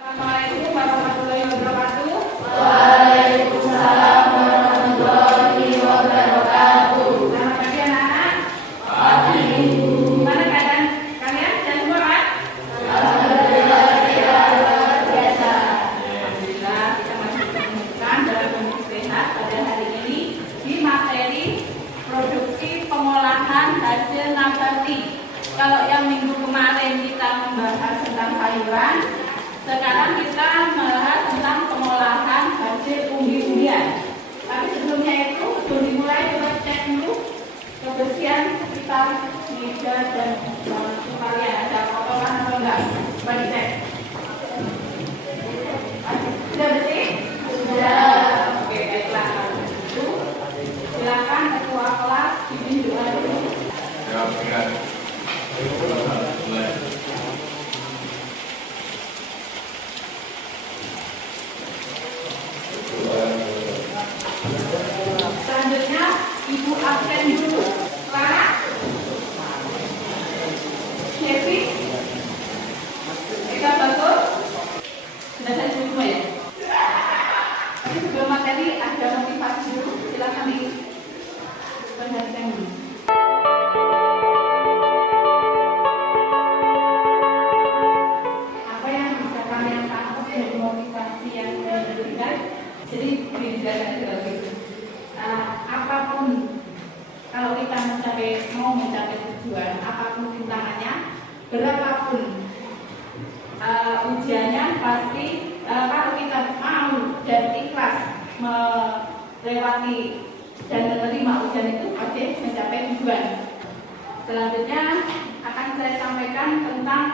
Assalamualaikum warahmatullahi wabarakatuh. Waalaikumsalam warahmatullahi wabarakatuh. Selamat pagi anak-anak. Pagi. Gimana keadaan kalian? Sehat semua kan? Alhamdulillah sehat luar biasa. Alhamdulillah kita masih ditemukan dalam kondisi sehat pada hari ini di materi produksi pengolahan hasil nabati. Kalau yang minggu kemarin kita membahas tentang sayuran, sekarang kita membahas tentang pengolahan hasil umbi-umbian. Tapi sebelumnya itu, sebelum dimulai kita cek dulu kebersihan sekitar meja dan bangku kalian. Ada kotoran atau enggak? Coba dicek. Sudah bersih? Sudah. Oke, baiklah. Kalau begitu, silakan ketua kelas bimbing doa dulu. Selanjutnya Ibu absen dulu. Clara, Devi, Eka Bagus, sudah saya semua ya. Tapi sebelum materi ada motivasi dulu. Silakan diperhatikan dulu. Apa yang bisa kalian tangkap dari motivasi yang saya berikan? Jadi dijelaskan seperti itu. Apapun kalau kita mau mencapai tujuan, apapun rintangannya, berapapun ujiannya, pasti kalau kita mau dan ikhlas melewati dan menerima ujian itu, pasti mencapai tujuan. Selanjutnya akan saya sampaikan tentang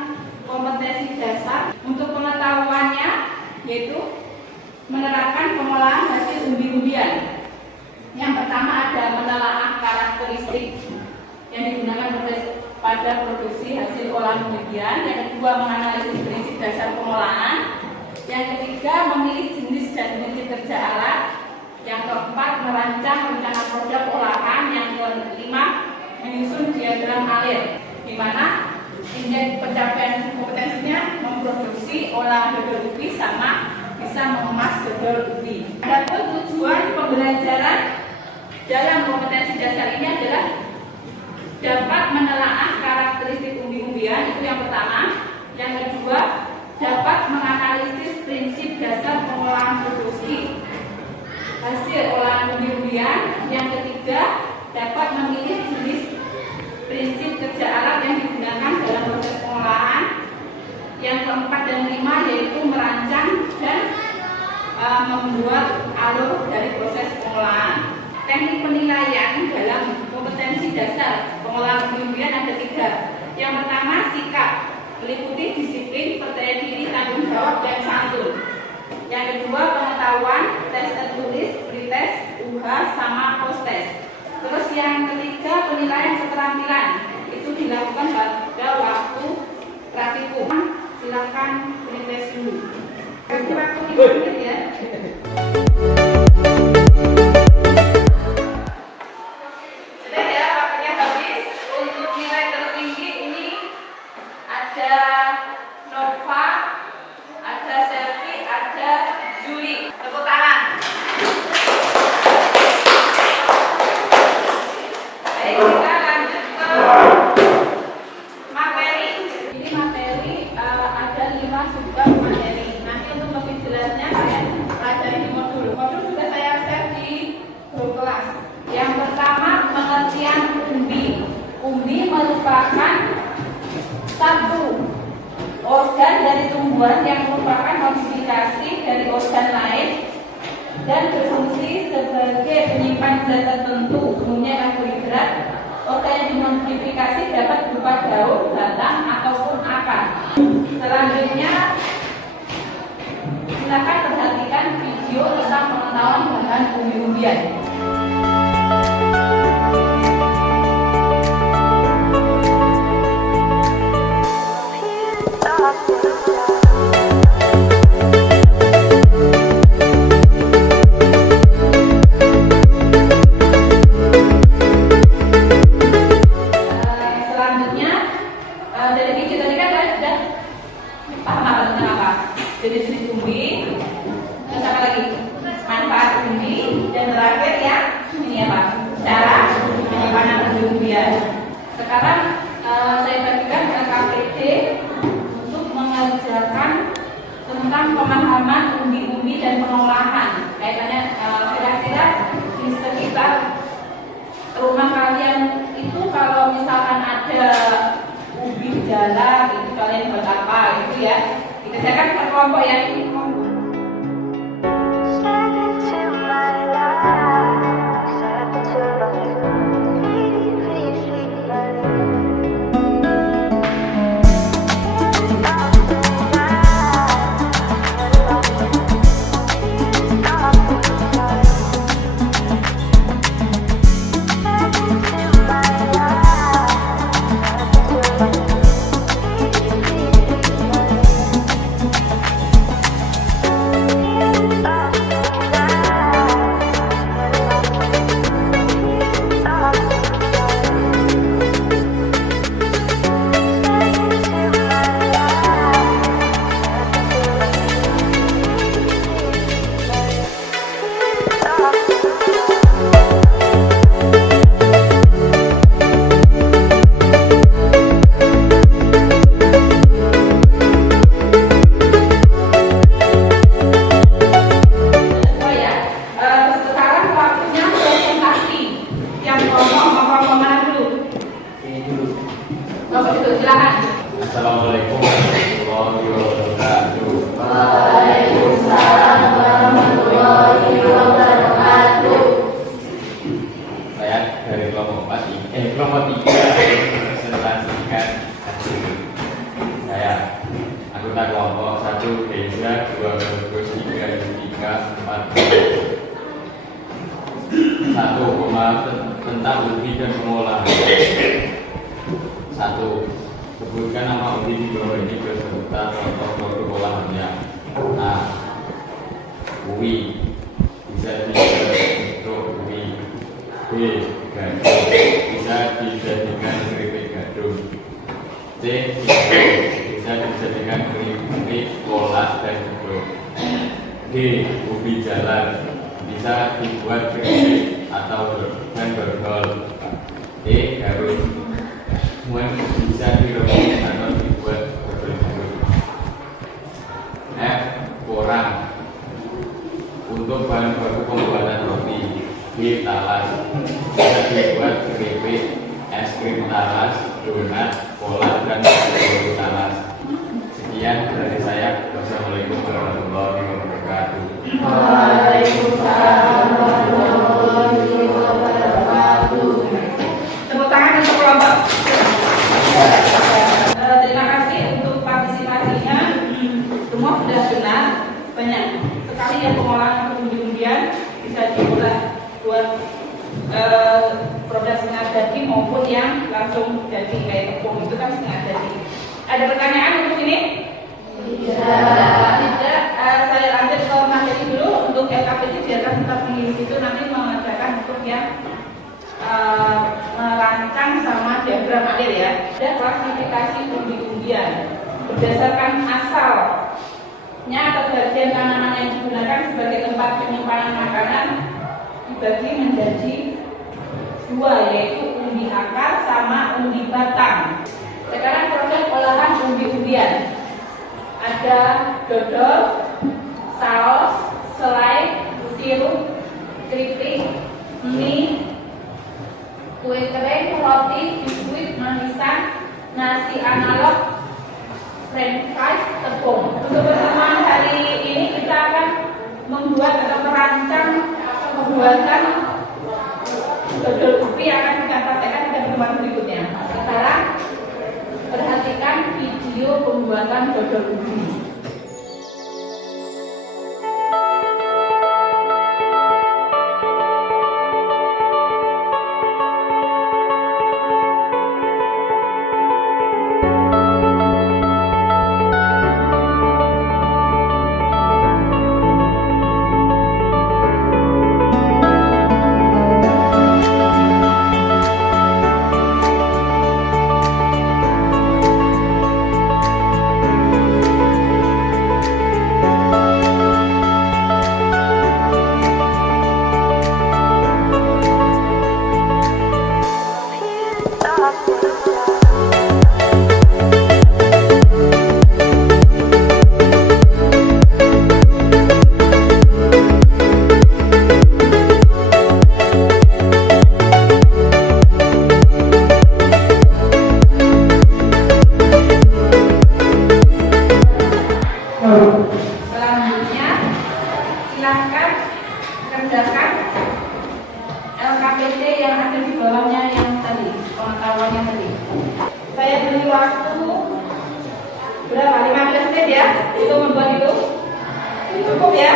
kompetensi dasar untuk pengetahuannya, yaitu menerapkan pengolahan hasil umbi-umbian. Yang pertama ada menelaah karakteristik yang digunakan pada produksi hasil olahan umbi-umbian. Yang kedua menganalisis prinsip dasar pengolahan. Yang ketiga memilih jenis dan prinsip kerja alat. Yang keempat merancang rencana produk olahan. Yang kelima menyusun diagram alir, di mana indeks pencapaian kompetensinya memproduksi olahan dodol ubi sama bisa mengemas dodol ubi. Adapun tujuan pembelajaran dalam kompetensi dasar ini adalah dapat menelaah karakteristik umbi-umbian, itu yang pertama. Yang kedua, dapat menganalisis prinsip dasar pengolahan produksi hasil olahan umbi-umbian. Yang ketiga, dapat memilih jenis prinsip kerja alat yang digunakan dalam proses pengolahan. Yang keempat dan lima yaitu merancang dan membuat alur dari proses pengolahan. Teknik penilaian dalam kompetensi dasar pengolahan umbi-umbian ada tiga. Yang pertama sikap, meliputi disiplin, percaya diri, tanggung jawab, dan santun. Yang kedua pengetahuan, tes tertulis, pretest, UH, sama post-test. Terus yang ketiga penilaian keterampilan, itu dilakukan pada waktu praktikum. Silakan pretest dulu. Kasih waktu 5 menit ya. Sudah ya, waktunya habis. Untuk nilai tertinggi ini ada Nova, ada Selvi, ada Juli. Tepuk tangan. Baik, kita lanjut ke materi. Ini materi ada 5 subbab materi. Nanti untuk lebih jelasnya kalian pelajari di modul. Modul sudah saya share di grup kelas. Yang pertama pengertian umbi. Umbi merupakan satu organ dari tumbuhan yang merupakan modifikasi dari organ lain dan berfungsi sebagai penyimpan zat tertentu, umumnya karbohidrat. Organ yang dimodifikasi dapat berupa daun, batang, ataupun akar. Selanjutnya, silakan perhatikan video tentang pengetahuan bahan umbi-umbian. Selanjutnya dari video tadi kan kalian sudah paham apa tentang apa. Jadi jenis umbi, terus apa lagi? Manfaat umbi, dan terakhir ya ini apa? Cara penyimpanan umbi-umbian. Sekarang saya bagikan LKPD untuk mengajarkan tentang pemahaman umbi-umbi dan pengolahan. Kaitannya kira-kira di sekitar rumah kalian itu kalau misalkan ada ubi jala itu kalian buat apa gitu ya? Dikerjakan per kelompok ya. Assalamualaikum warahmatullahi wabarakatuh. Waalaikumsalam warahmatullahi wabarakatuh. Saya dari kelompok 3 presentasikan hasil. Saya anggota kelompok 1 Desa 2 Bagus 3 3 4 1 tentang ubi dan pengolahan. 1. Sebutkan nama ubi di bawah ini beserta contoh produk olahannya. A. Ubi bisa untuk ubi. B. Gandum bisa dijadikan keripik gandum. C. Bisa dijadikan keripik kolak dan gedung. D. Ubi jalan bisa dibuat keripik atau dan bergol. E. Garut semua bisa direbus atau dibuat berbentuk. F. Porang untuk bahan baku pembuatan roti. G. Talas bisa dibuat keripik, es krim talas, donat, kolak dan bolu talas. Sekian dari saya. Wassalamualaikum warahmatullahi wabarakatuh. Waalaikumsalam warahmatullahi wabarakatuh. Tepuk tangan untuk kelompok. Terima kasih untuk partisipasinya. Semua sudah benar. Banyak sekali yang pengolahan umbi-umbian bisa diolah buat produk setengah jadi maupun yang langsung jadi kayak tepung itu kan setengah jadi. Ada pertanyaan untuk ini? Tidak. Saya lanjut ke materi dulu. Untuk LKPD biarkan tetap di situ, nanti mengerjakan untuk yang merancang sama diagram akhir ya. Ada klasifikasi umbi-umbian berdasarkan asalnya atau bagian tanaman yang digunakan sebagai tempat penyimpanan makanan dibagi menjadi dua, yaitu umbi akar sama umbi batang. Sekarang proses olahan umbi-umbian ada dodol, saus, selai, sirup, keripik, mie, kue kering, roti, biskuit, manisan, nasi analog, french fries, tepung. Untuk pertemuan hari ini kita akan membuat atau merancang pembuatan dodol ubi yang akan kita praktekkan pada pertemuan berikutnya. Sekarang perhatikan video pembuatan dodol ubi. Selanjutnya silakan kerjakan LKPD yang ada di bawahnya yang tadi, pengetahuannya tadi. Saya beri waktu berapa? 15 menit ya untuk membuat itu. Cukup ya?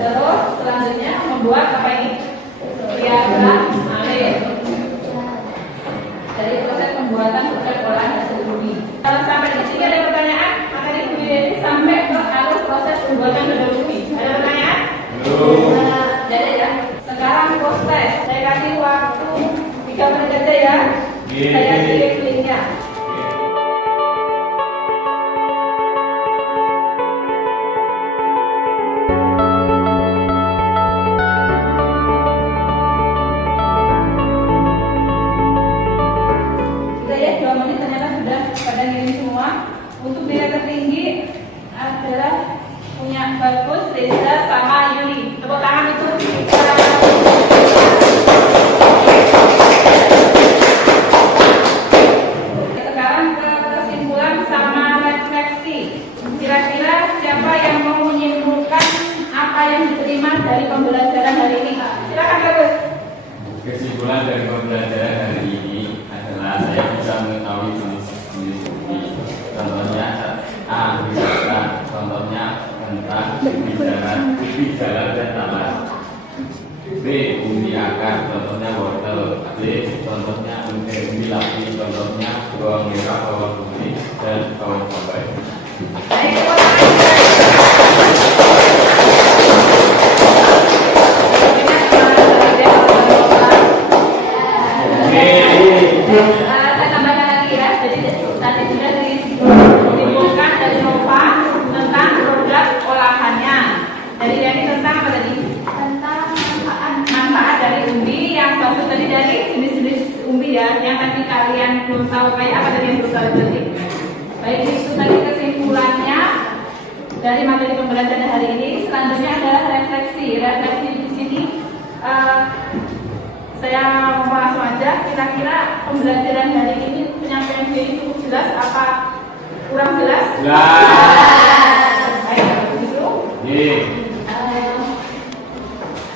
Terus selanjutnya membuat apa ini? Diagram alir. Dari proses pembuatan produk olahan hasil bumi. Kalau sampai di sini ada pertanyaan, materi bumi ini sampai ke alur proses pembuatan produk bumi. Ada pertanyaan? Jadi ya. Sekarang proses. Saya kasih waktu 3 menit aja ya. Saya kirim linknya. Untuk nilai tertinggi adalah punya Bagus, Reza, sama Yuli. Tepuk tangan itu. Sekarang ke kesimpulan sama refleksi. Kira-kira siapa yang mau menyimpulkan apa yang diterima dari pembelajaran hari ini? Silakan Bagus. Kesimpulan dari pembelajaran hari ini adalah saya bisa mengetahui jenis-jenis bumi. Contohnya A. Wisata. Contohnya tentang bumi dalam dan tanah. B. Bumi akar. Contohnya wortel. C. Contohnya bumi lapis. Contohnya bawang merah, bawang putih, dan bawang bombay. Saya tambahkan lagi ya. Jadi tadi sudah ditimbulkan dari Nova tentang produk olahannya. Jadi ini tentang apa tadi? Tentang manfaat dari umbi. Yang bagus tadi dari jenis-jenis umbi ya. Yang tadi kalian belum tahu kayak apa tadi yang belum tahu tadi. Baik, itu tadi kesimpulannya dari materi pembelajaran hari ini. Selanjutnya adalah refleksi. Refleksi di sini saya mau langsung aja. Kira-kira pembelajaran hari ini penyampaian ini cukup jelas apa kurang jelas? Jelas. Baik, begitu.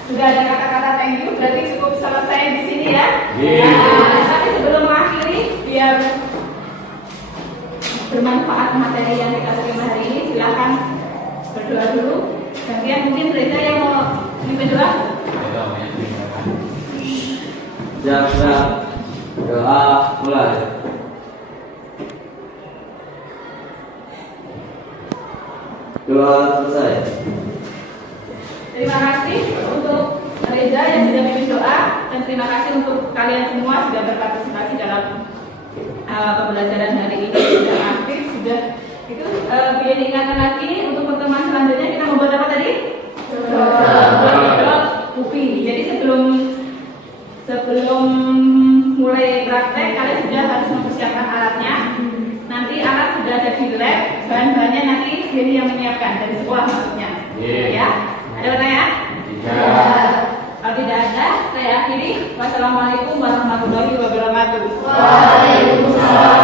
Sudah ada kata-kata thank you, berarti cukup selesai di sini ya. Tapi sebelum mengakhiri, biar bermanfaat materi yang kita terima hari ini, silakan berdoa dulu. Gantian mungkin Reza yang mau Ini kedua. Itu namanya tindakan. Siap. Doa mulai. Doa selesai. Terima kasih untuk Reza yang sudah memimpin doa dan terima kasih untuk kalian semua sudah berpartisipasi dalam pembelajaran hari ini, sudah aktif, sudah itu biar diingatkan lagi untuk pertemuan selanjutnya kita membuat apa tadi? Upi. Jadi sebelum mulai praktek kalian sudah harus mempersiapkan alatnya. Nanti alat sudah ada di lab, bahan-bahannya nanti sendiri yang menyiapkan dari sekolah maksudnya. Ya, ada pertanyaan? Tidak. Kalau tidak ada, saya akhiri. Wassalamualaikum warahmatullahi wabarakatuh. Waalaikumsalam.